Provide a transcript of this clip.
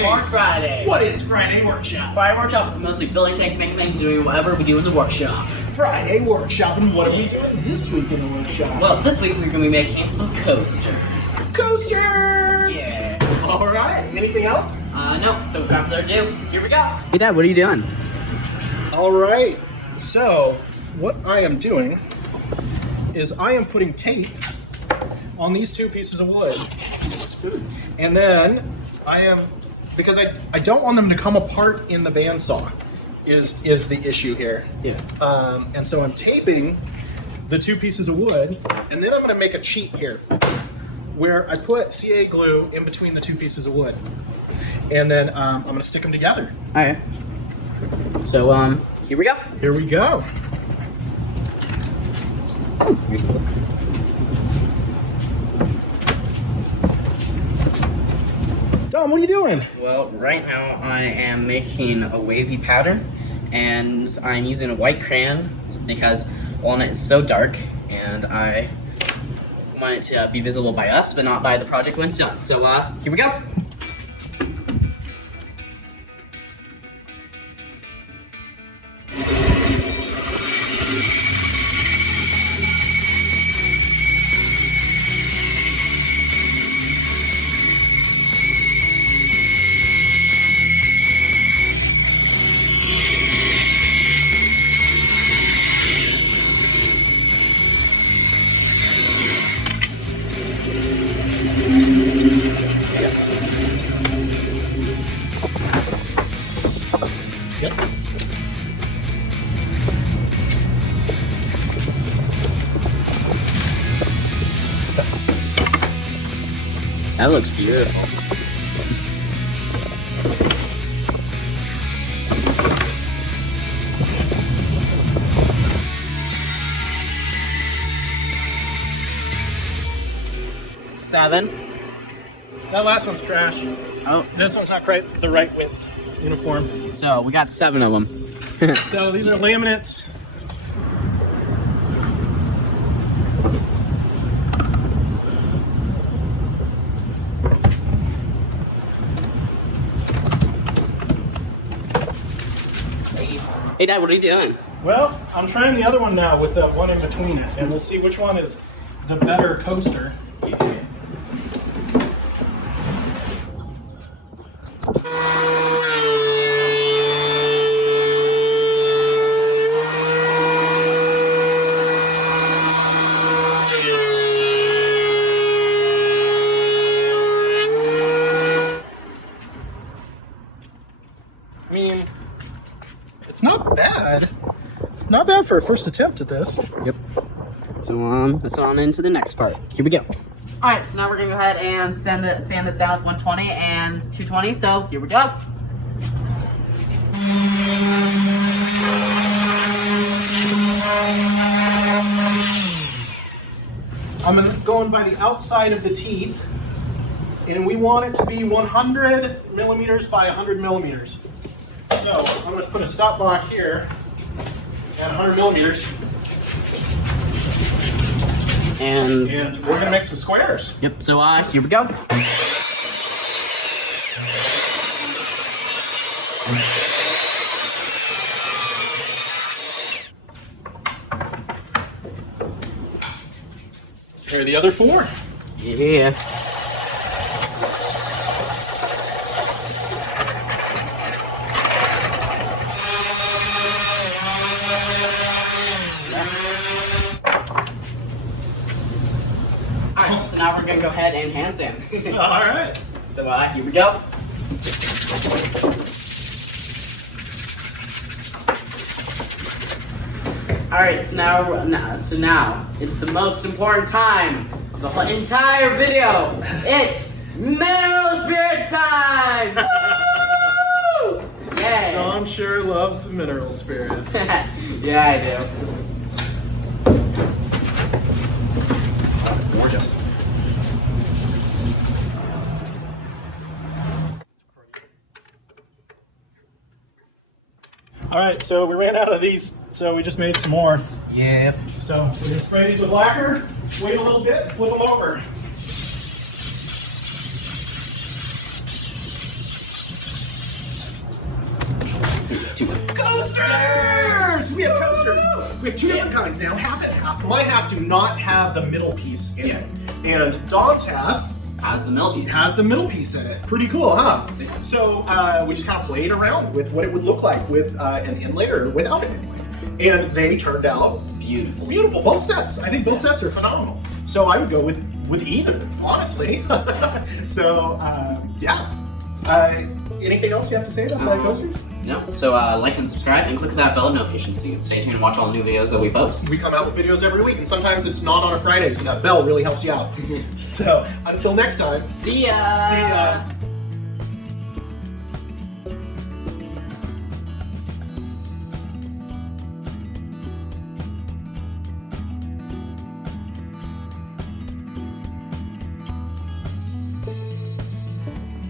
Friday. More Friday. What is Friday Workshop? Friday Workshop is mostly building things, making things, doing whatever we do in the workshop. Friday Workshop, and what are we doing this week in the workshop? Well, this week we're going to be making some coasters. Coasters! Yeah. Alright, anything else? No, so without further ado, here we go. Hey Dad, what are you doing? Alright, so what I am doing is I am putting tape on these two pieces of wood. And then because I don't want them to come apart in the bandsaw is the issue here. Yeah. And so I'm taping the two pieces of wood, and then I'm gonna make a cheat here where I put CA glue in between the two pieces of wood. And then I'm gonna stick them together. Alright. So, here we go. Here we go. Here's the book. Dom, what are you doing? Well, right now I am making a wavy pattern, and I'm using a white crayon because walnut is so dark, and I want it to be visible by us, but not by the project when it's done. So, here we go. Yep. That looks beautiful. Seven. That last one's trash. Oh, This one's not quite the right width uniform. so we got 7 of them. So these are laminates. Hey Dad, what are you doing? Well, I'm trying the other one now with the one in between it, and we'll see which one is the better coaster. I mean, it's not bad. Not bad for a first attempt at this. Yep. So let's on into the next part. Here we go. Alright, so now we're going to go ahead and sand this down with 120 and 220, so here we go. I'm going by the outside of the teeth, and we want it to be 100 millimeters by 100 millimeters. So I'm going to put a stop block here at 100 millimeters, And we're going to make some squares. yep, so here we go. Here are the other 4. Yeah. Alright, so now we're going to go ahead and hand sand. All right. So here we go. Alright, so now it's the most important time of the whole entire video. It's Mineral Spirits time! Woo! Yeah. Tom sure loves the mineral spirits. Yeah, I do. Oh, it's gorgeous. All right, so we ran out of these, so we just made some more. Yep. So we're gonna spray these with lacquer, wait a little bit, flip them over. Two. Coasters! We have coasters. We have two different kinds now, half and half. My half do not have the middle piece in it. And Dawn's half Has the middle piece. has the middle piece in it. Pretty cool, huh? So we just kind of played around with what it would look like with an inlay or without an inlay. And they turned out Beautiful. beautiful. Both sets. I think both sets are phenomenal. So I would go with either, honestly. So yeah. Anything else you have to say about my coasters? No. So like and subscribe and click that bell notification so you can stay tuned and watch all the new videos that we post. We come out with videos every week, and sometimes it's not on a Friday, so that bell really helps you out. So until next time, See ya! see ya.